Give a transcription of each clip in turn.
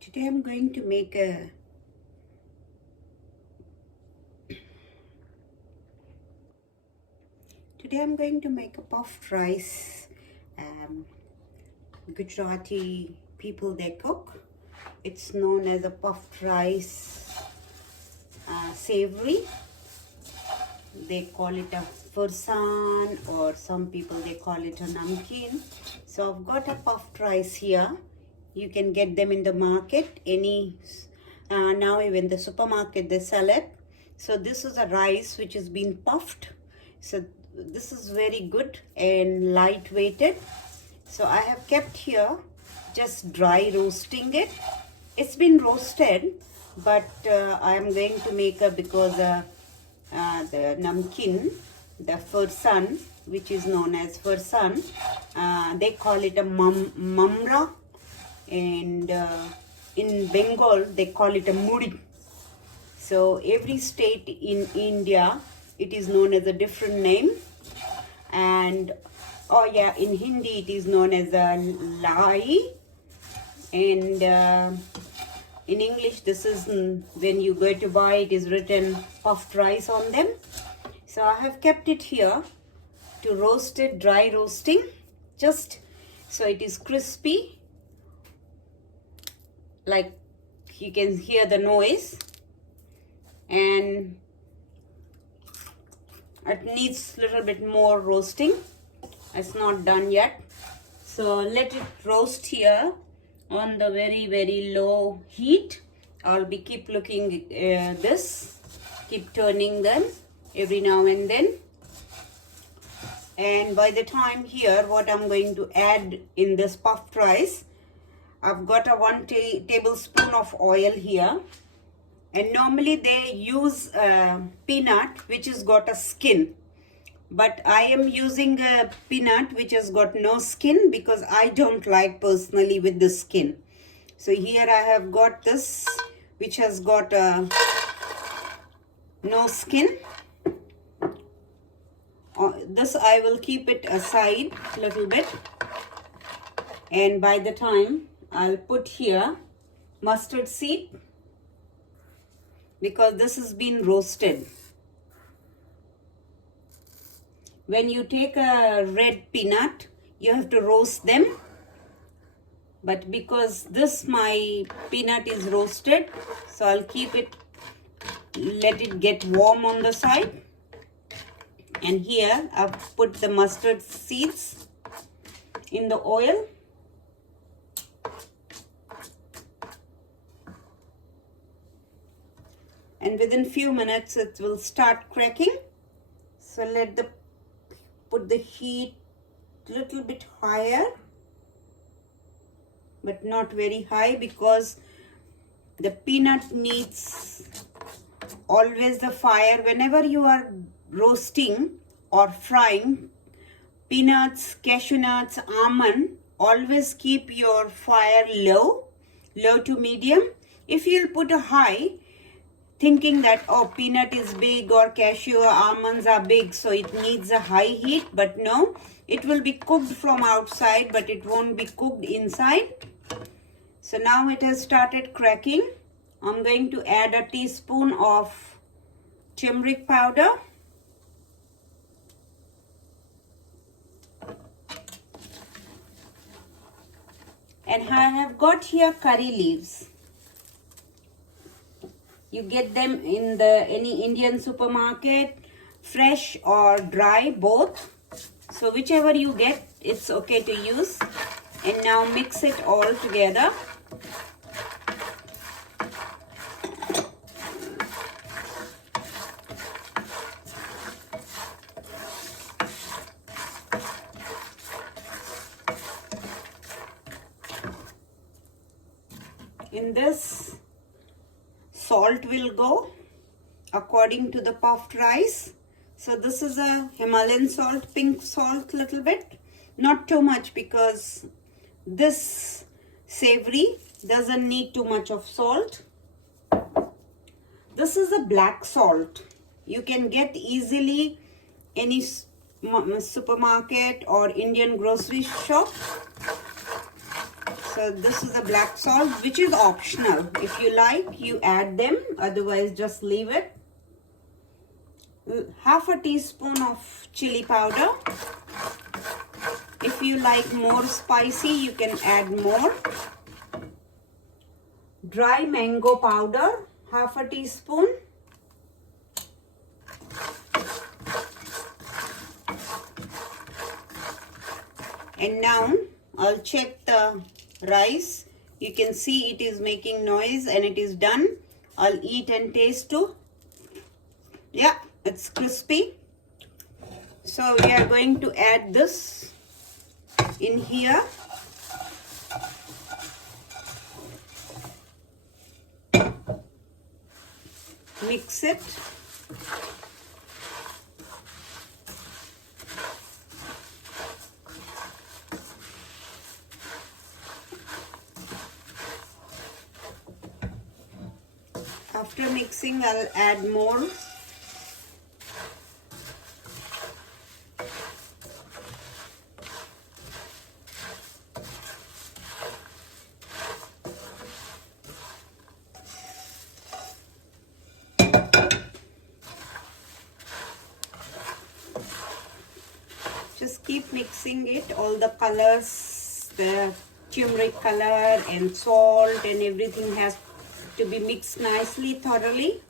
Today I'm going to make a puffed rice. Gujarati people, they cook. It's known as a puffed rice, savory. They call it a farsan, or some people they call it a namkeen. So I've got a puffed rice here. You can get them in the market. Now even the supermarket they sell it. So this is a rice which has been puffed. So this is very good and light weighted. So I have kept here just dry roasting it. It's been roasted, but I am going to make a, because the namkeen, the farsan, which is known as farsan, they call it a mamra, and in Bengal they call it a muri. So every state in India, it is known as a different name. And oh yeah, in Hindi it is known as a lai, and in English this is, when you go to buy, it is written puffed rice on them. So I have kept it here to roast it, dry roasting, just so it is crispy, like you can hear the noise, and it needs a little bit more roasting. It's not done yet. So let it roast here on the very low heat. I'll be keep looking keep turning them every now and then. And by the time here, what I'm going to add in this puffed rice, I've got a 1 tablespoon of oil here. And normally they use peanut which has got a skin, but I am using a peanut which has got no skin because I don't like personally with the skin. So here I have got this which has got no skin. This I will keep it aside a little bit, and by the time I'll put here mustard seed, because this has been roasted. When you take a red peanut, you have to roast them. But because this my peanut is roasted, so I'll keep it, let it get warm on the side. And here I've put the mustard seeds in the oil. And within few minutes it will start cracking. So put the heat little bit higher, but not very high, because the peanut needs always the fire. Whenever you are roasting or frying peanuts, cashew nuts, almond, always keep your fire low to medium. If you'll put a high, thinking that, oh, peanut is big or cashew or almonds are big, so it needs a high heat, but no, it will be cooked from outside, but it won't be cooked inside. So now it has started cracking. I'm going to add a teaspoon of turmeric powder. And I have got here curry leaves. You get them in any Indian supermarket, fresh or dry, both. So whichever you get, it's okay to use. And now mix it all together. In this, salt will go according to the puffed rice. So this is a Himalayan salt, pink salt little bit. Not too much, because this savory doesn't need too much of salt. This is a black salt. You can get easily any supermarket or Indian grocery shop. So So this is the black salt, which is optional. If you like, you add them, otherwise just leave it. Half a teaspoon of chili powder. If you like more spicy, you can add more. Dry mango powder, half a teaspoon. And now I'll check the rice. You can see it is making noise and it is done. I'll eat and taste too. Yeah, it's crispy. So we are going to add this in here. Mix it. After mixing, I'll add more. Just keep mixing it, all the colors, the turmeric color and salt and everything has to be mixed nicely, thoroughly.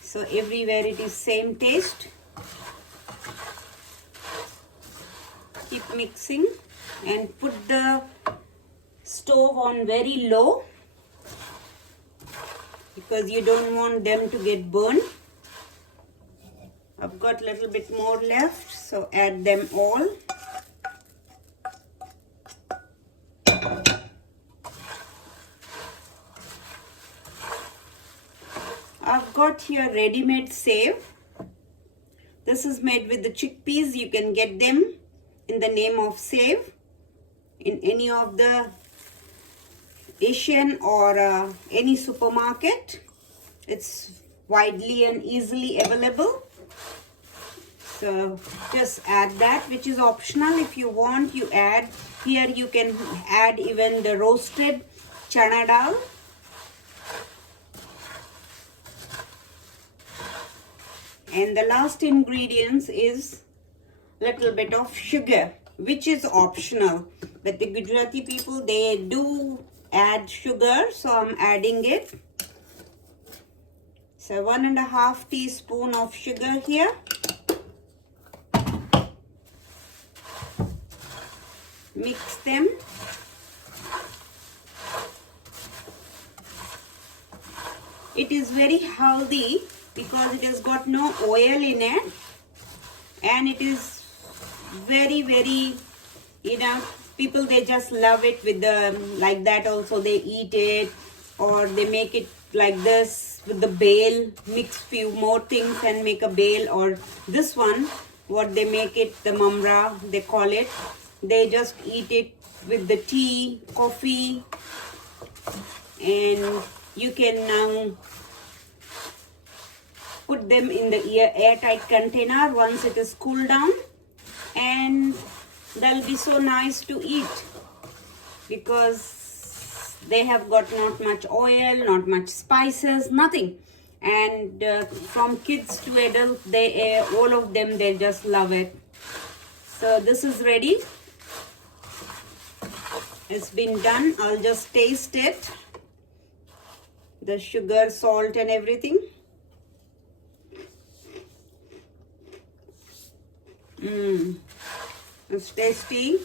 So everywhere it is same taste. Keep mixing and put the stove on very low because you don't want them to get burned. I've got a little bit more left, so add them all. I've got here ready-made save. This is made with the chickpeas. You can get them in the name of save in any of the Asian or any supermarket. It's widely and easily available. So just add that, which is optional. If you want, you add. Here you can add even the roasted chana dal. And the last ingredients is little bit of sugar, which is optional. But the Gujarati people, they do add sugar, so I'm adding it. So 1.5 teaspoon of sugar here. Mix them. It is very healthy because it has got no oil in it, and it is very, people, they just love it with the, like that also they eat it, or they make it like this with the bale, mix few more things and make a bale. Or this one, what they make it, the mamra they call it, they just eat it with the tea, coffee. And you can now put them in the airtight container once it is cooled down, and they'll be so nice to eat because they have got not much oil, not much spices, nothing. And from kids to adults, they all of them, they just love it. So this is ready. It's been done. I'll just taste it, the sugar, salt and everything. It's tasty,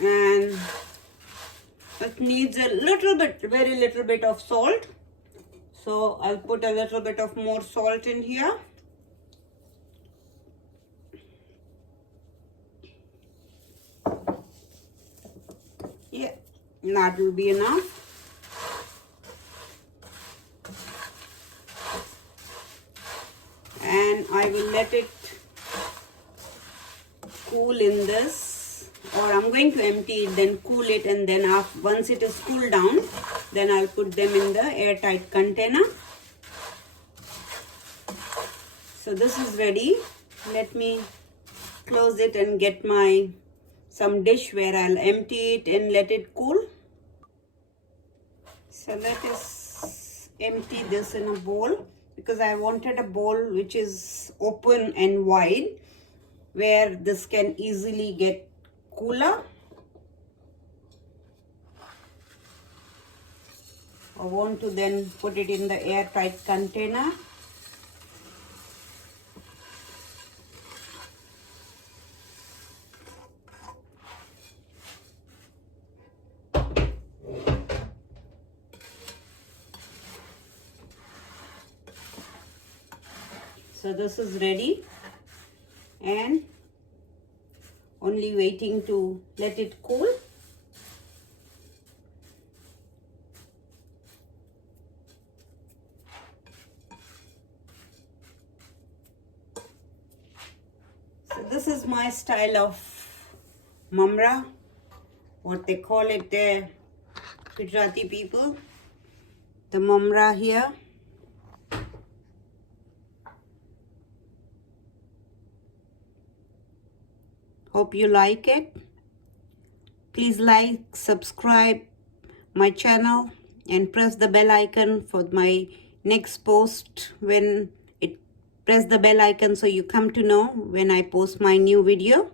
and it needs a little bit, very little bit of salt. So I'll put a little bit of more salt in here. Yeah, that will be enough. And I will let it cool in this, or I'm going to empty it, then cool it, and then once it is cooled down, then I'll put them in the airtight container. So this is ready. Let me close it and get some dish where I'll empty it and let it cool. So let us empty this in a bowl, because I wanted a bowl which is open and wide where this can easily get cooler. I want to then put it in the airtight container. So this is ready and only waiting to let it cool. So this is my style of mamra, what they call it there, Gujarati people, the mamra here. Hope you like it. Please like, subscribe my channel and press the bell icon for my next post. When it press the bell icon so you come to know when I post my new video.